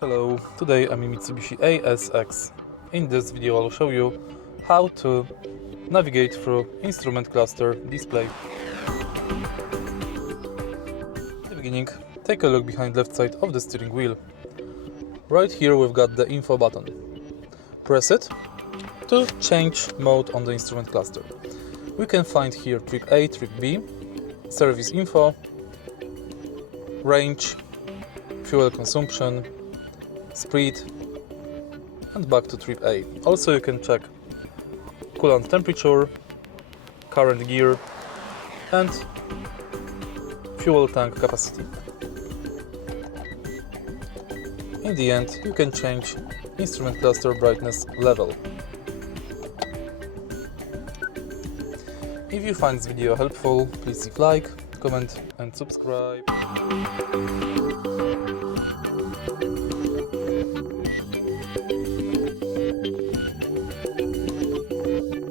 Hello, today I'm in MITSUBISHI ASX. In this video I'll show you how to navigate through instrument cluster display. At the beginning, take a look behind left side of the steering wheel. Right here we've got the info button. Press it to change mode on the instrument cluster. We can find here trip A, trip B, service info, range, fuel consumption, speed, and back to trip A. Also you can check coolant temperature, current gear, and fuel tank capacity. In the end, you can change instrument cluster brightness level. If you find this video helpful, please leave like, comment and subscribe.